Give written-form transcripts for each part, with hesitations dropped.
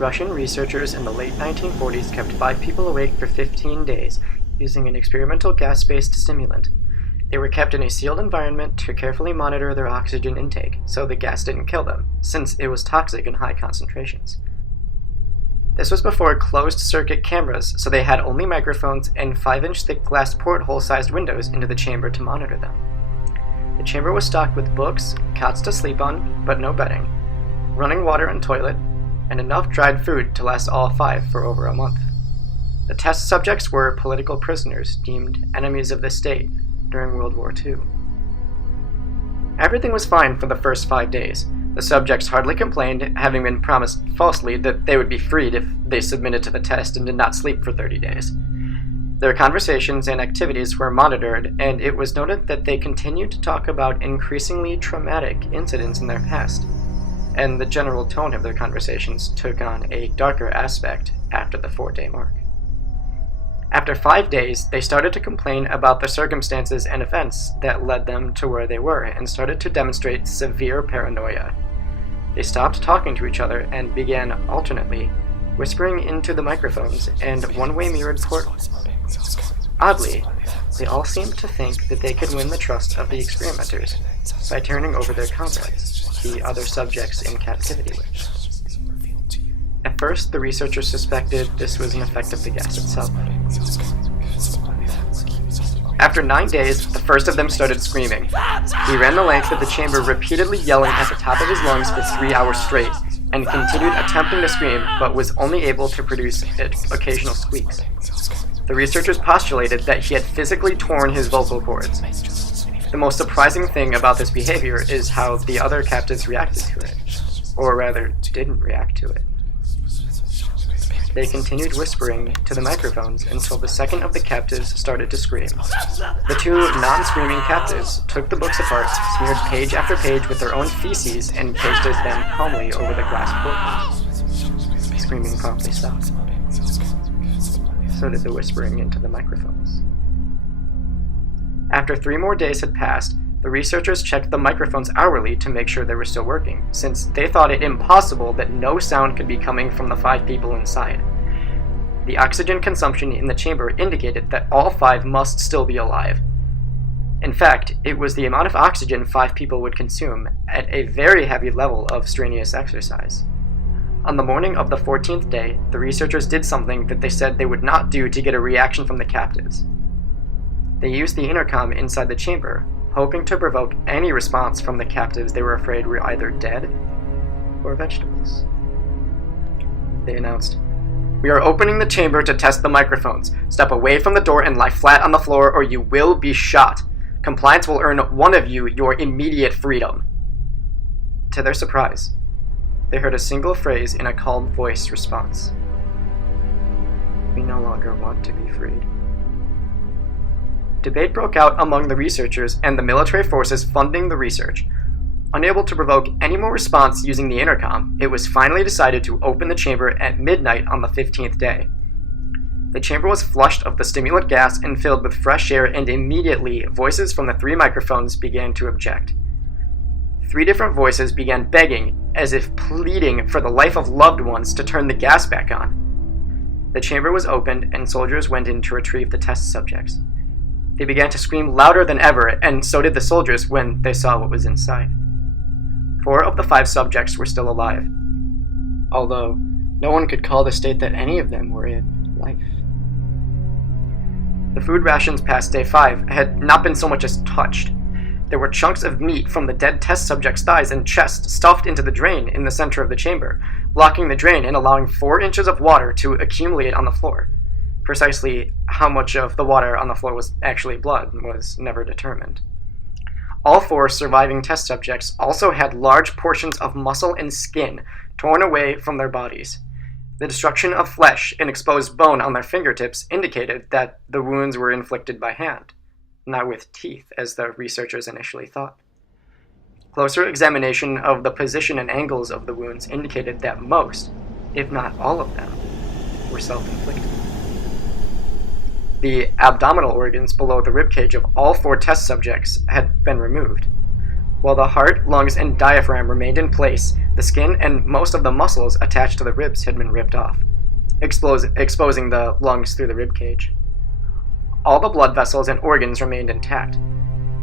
Russian researchers in the late 1940s kept 5 people awake for 15 days using an experimental gas-based stimulant. They were kept in a sealed environment to carefully monitor their oxygen intake, so the gas didn't kill them, since it was toxic in high concentrations. This was before closed-circuit cameras, so they had only microphones and 5-inch thick glass porthole-sized windows into the chamber to monitor them. The chamber was stocked with books, cots to sleep on, but no bedding, running water and toilet, and enough dried food to last all 5 for over a month. The test subjects were political prisoners deemed enemies of the state during World War II. Everything was fine for the first 5 days. The subjects hardly complained, having been promised falsely that they would be freed if they submitted to the test and did not sleep for 30 days. Their conversations and activities were monitored, and it was noted that they continued to talk about increasingly traumatic incidents in their past, and the general tone of their conversations took on a darker aspect after the 4-day mark. After 5 days, they started to complain about the circumstances and events that led them to where they were and started to demonstrate severe paranoia. They stopped talking to each other and began alternately whispering into the microphones and one-way mirrored portals. Oddly, they all seemed to think that they could win the trust of the experimenters by turning over their comrades, the other subjects in captivity with. At first, the researchers suspected this was an effect of the gas itself. After 9 days, the first of them started screaming. He ran the length of the chamber, repeatedly yelling at the top of his lungs for 3 hours straight, and continued attempting to scream, but was only able to produce occasional squeaks. The researchers postulated that he had physically torn his vocal cords. The most surprising thing about this behavior is how the other captives reacted to it, or rather, didn't react to it. They continued whispering to the microphones until the second of the captives started to scream. The 2 non-screaming captives took the books apart, smeared page after page with their own feces, and pasted them calmly over the glass portholes. Screaming promptly stopped. So did the whispering into the microphones. After 3 more days had passed, the researchers checked the microphones hourly to make sure they were still working, since they thought it impossible that no sound could be coming from the 5 people inside. The oxygen consumption in the chamber indicated that all 5 must still be alive. In fact, it was the amount of oxygen 5 people would consume at a very heavy level of strenuous exercise. On the morning of the 14th day, the researchers did something that they said they would not do to get a reaction from the captives. They used the intercom inside the chamber, hoping to provoke any response from the captives they were afraid were either dead or vegetables. They announced, "We are opening the chamber to test the microphones. Step away from the door and lie flat on the floor or you will be shot. Compliance will earn one of you your immediate freedom." To their surprise, they heard a single phrase in a calm voice response. "We no longer want to be freed." Debate broke out among the researchers and the military forces funding the research. Unable to provoke any more response using the intercom, it was finally decided to open the chamber at midnight on the 15th day. The chamber was flushed of the stimulant gas and filled with fresh air, and immediately voices from the 3 microphones began to object. 3 different voices began begging, as if pleading for the life of loved ones, to turn the gas back on. The chamber was opened and soldiers went in to retrieve the test subjects. They began to scream louder than ever, and so did the soldiers when they saw what was inside. 4 of the 5 subjects were still alive, although no one could call the state that any of them were in life. The food rations past day 5 had not been so much as touched. There were chunks of meat from the dead test subjects' thighs and chest stuffed into the drain in the center of the chamber, blocking the drain and allowing 4 inches of water to accumulate on the floor. Precisely how much of the water on the floor was actually blood was never determined. All 4 surviving test subjects also had large portions of muscle and skin torn away from their bodies. The destruction of flesh and exposed bone on their fingertips indicated that the wounds were inflicted by hand, not with teeth, as the researchers initially thought. Closer examination of the position and angles of the wounds indicated that most, if not all of them, were self-inflicted. The abdominal organs below the ribcage of all 4 test subjects had been removed. While the heart, lungs, and diaphragm remained in place, the skin and most of the muscles attached to the ribs had been ripped off, exposing the lungs through the rib cage. All the blood vessels and organs remained intact.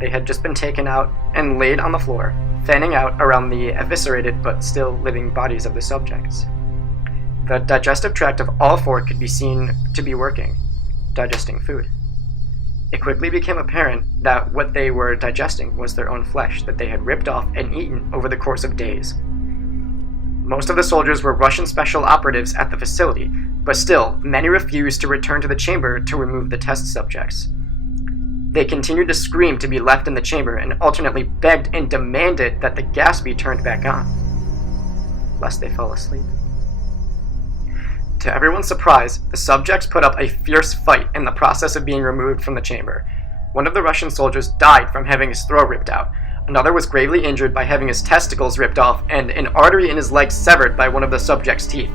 They had just been taken out and laid on the floor, fanning out around the eviscerated but still living bodies of the subjects. The digestive tract of all four could be seen to be working, digesting food. It quickly became apparent that what they were digesting was their own flesh that they had ripped off and eaten over the course of days. Most of the soldiers were Russian special operatives at the facility, but still, many refused to return to the chamber to remove the test subjects. They continued to scream to be left in the chamber and alternately begged and demanded that the gas be turned back on, lest they fall asleep. To everyone's surprise, the subjects put up a fierce fight in the process of being removed from the chamber. One of the Russian soldiers died from having his throat ripped out. Another was gravely injured by having his testicles ripped off and an artery in his leg severed by one of the subject's teeth.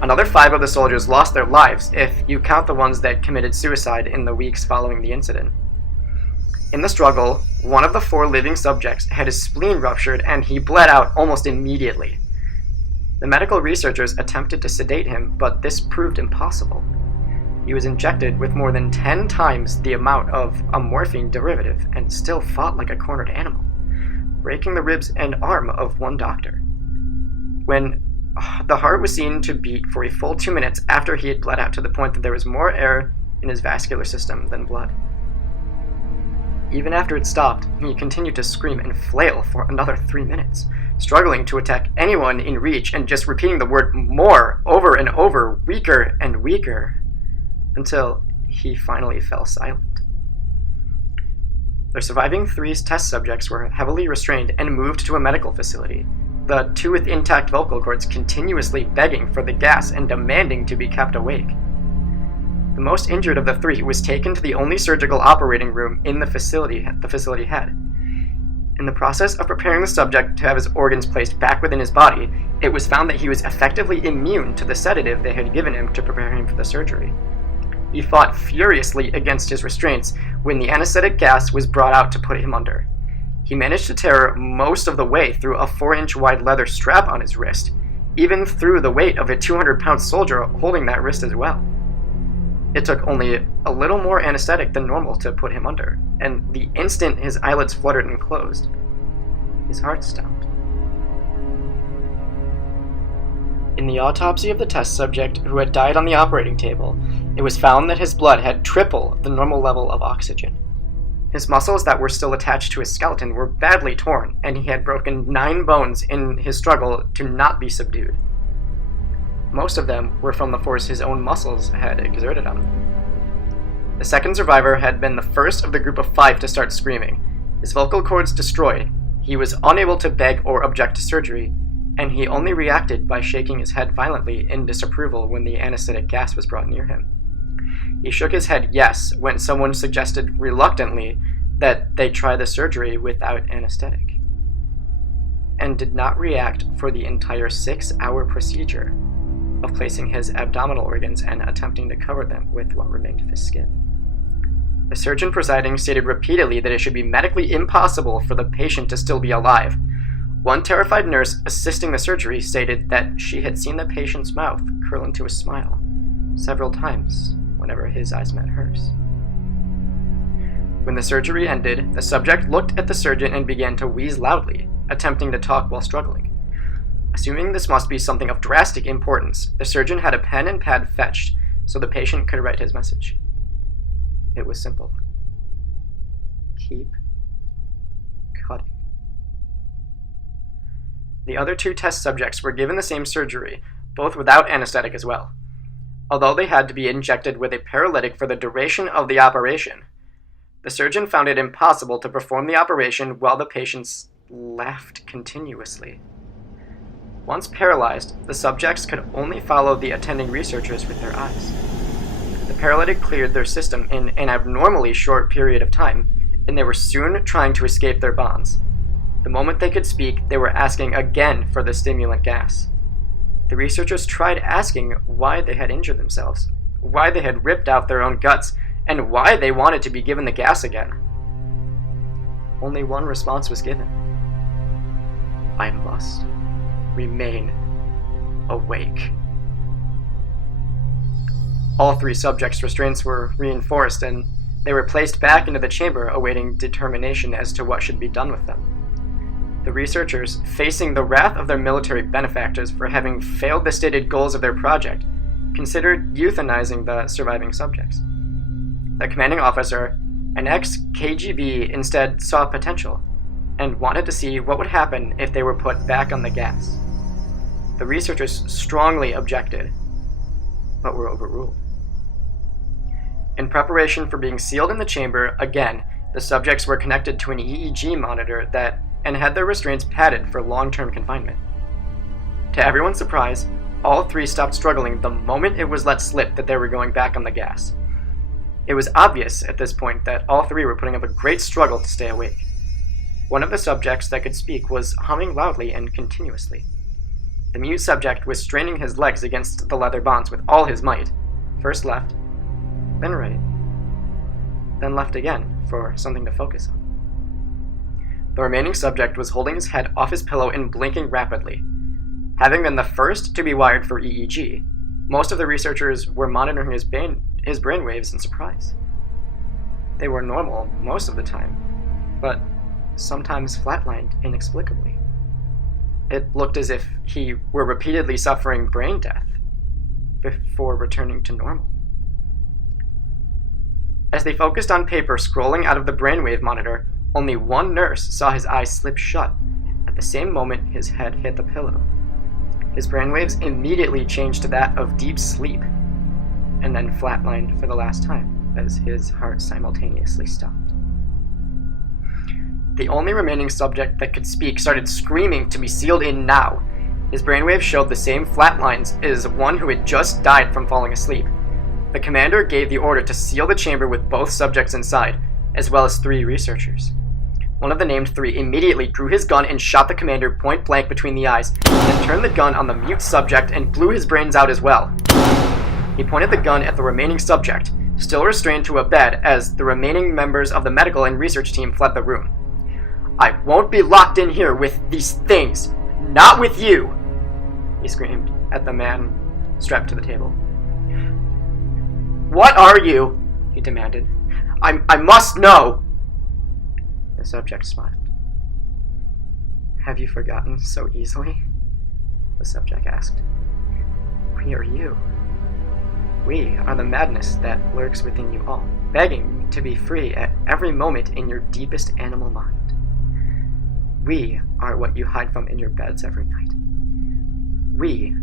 Another 5 of the soldiers lost their lives, if you count the ones that committed suicide in the weeks following the incident. In the struggle, one of the 4 living subjects had his spleen ruptured and he bled out almost immediately. The medical researchers attempted to sedate him, but this proved impossible. He was injected with more than 10 times the amount of a morphine derivative and still fought like a cornered animal, breaking the ribs and arm of one doctor. When the heart was seen to beat for a full 2 minutes after he had bled out to the point that there was more air in his vascular system than blood. Even after it stopped, he continued to scream and flail for another 3 minutes, struggling to attack anyone in reach and just repeating the word more over and over, weaker and weaker, until he finally fell silent. The surviving 3 test subjects were heavily restrained and moved to a medical facility, the 2 with intact vocal cords continuously begging for the gas and demanding to be kept awake. The most injured of the 3 was taken to the only surgical operating room in the facility had. In the process of preparing the subject to have his organs placed back within his body, it was found that he was effectively immune to the sedative they had given him to prepare him for the surgery. He fought furiously against his restraints when the anesthetic gas was brought out to put him under. He managed to tear most of the way through a 4-inch wide leather strap on his wrist, even through the weight of a 200-pound soldier holding that wrist as well. It took only a little more anesthetic than normal to put him under, and the instant his eyelids fluttered and closed, his heart stopped. In the autopsy of the test subject who had died on the operating table, it was found that his blood had triple the normal level of oxygen. His muscles that were still attached to his skeleton were badly torn, and he had broken 9 bones in his struggle to not be subdued. Most of them were from the force his own muscles had exerted on them. The second survivor had been the first of the group of 5 to start screaming. His vocal cords destroyed, he was unable to beg or object to surgery, and he only reacted by shaking his head violently in disapproval when the anesthetic gas was brought near him. He shook his head yes when someone suggested reluctantly that they try the surgery without anesthetic, and did not react for the entire 6-hour procedure of placing his abdominal organs and attempting to cover them with what remained of his skin. The surgeon presiding stated repeatedly that it should be medically impossible for the patient to still be alive. One terrified nurse assisting the surgery stated that she had seen the patient's mouth curl into a smile several times whenever his eyes met hers. When the surgery ended, the subject looked at the surgeon and began to wheeze loudly, attempting to talk while struggling. Assuming this must be something of drastic importance, the surgeon had a pen and pad fetched so the patient could write his message. It was simple. Keep cutting. The other 2 test subjects were given the same surgery, both without anesthetic as well. Although they had to be injected with a paralytic for the duration of the operation, the surgeon found it impossible to perform the operation while the patients laughed continuously. Once paralyzed, the subjects could only follow the attending researchers with their eyes. The paralytic cleared their system in an abnormally short period of time, and they were soon trying to escape their bonds. The moment they could speak, they were asking again for the stimulant gas. The researchers tried asking why they had injured themselves, why they had ripped out their own guts, and why they wanted to be given the gas again. Only one response was given. I must remain awake. All 3 subjects' restraints were reinforced, and they were placed back into the chamber awaiting determination as to what should be done with them. The researchers, facing the wrath of their military benefactors for having failed the stated goals of their project, considered euthanizing the surviving subjects. The commanding officer, an ex-KGB, instead saw potential and wanted to see what would happen if they were put back on the gas. The researchers strongly objected, but were overruled. In preparation for being sealed in the chamber, again, the subjects were connected to an EEG monitor and had their restraints padded for long-term confinement. To everyone's surprise, all 3 stopped struggling the moment it was let slip that they were going back on the gas. It was obvious at this point that all 3 were putting up a great struggle to stay awake. One of the subjects that could speak was humming loudly and continuously. The mute subject was straining his legs against the leather bonds with all his might, first left, then right, then left again for something to focus on. The remaining subject was holding his head off his pillow and blinking rapidly. Having been the first to be wired for EEG, most of the researchers were monitoring his brainwaves in surprise. They were normal most of the time, but sometimes flatlined inexplicably. It looked as if he were repeatedly suffering brain death before returning to normal. As they focused on paper scrolling out of the brainwave monitor, only one nurse saw his eyes slip shut at the same moment his head hit the pillow. His brainwaves immediately changed to that of deep sleep, and then flatlined for the last time as his heart simultaneously stopped. The only remaining subject that could speak started screaming to be sealed in now. His brainwaves showed the same flat lines as one who had just died from falling asleep. The commander gave the order to seal the chamber with both subjects inside, as well as 3 researchers. One of the named 3 immediately drew his gun and shot the commander point blank between the eyes, then turned the gun on the mute subject and blew his brains out as well. He pointed the gun at the remaining subject, still restrained to a bed as the remaining members of the medical and research team fled the room. "I won't be locked in here with these things! Not with you!" he screamed at the man strapped to the table. "What are you?" he demanded. I must know!" The subject smiled. "Have you forgotten so easily?" the subject asked. "We are you. We are the madness that lurks within you all, begging to be free at every moment in your deepest animal mind. We are what you hide from in your beds every night. We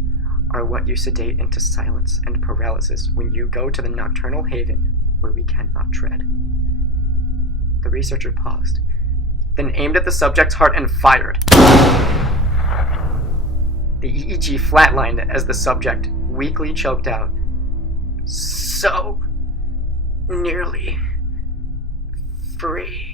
are what you sedate into silence and paralysis when you go to the nocturnal haven where we cannot tread." The researcher paused, then aimed at the subject's heart and fired. The EEG flatlined as the subject weakly choked out, "So nearly free."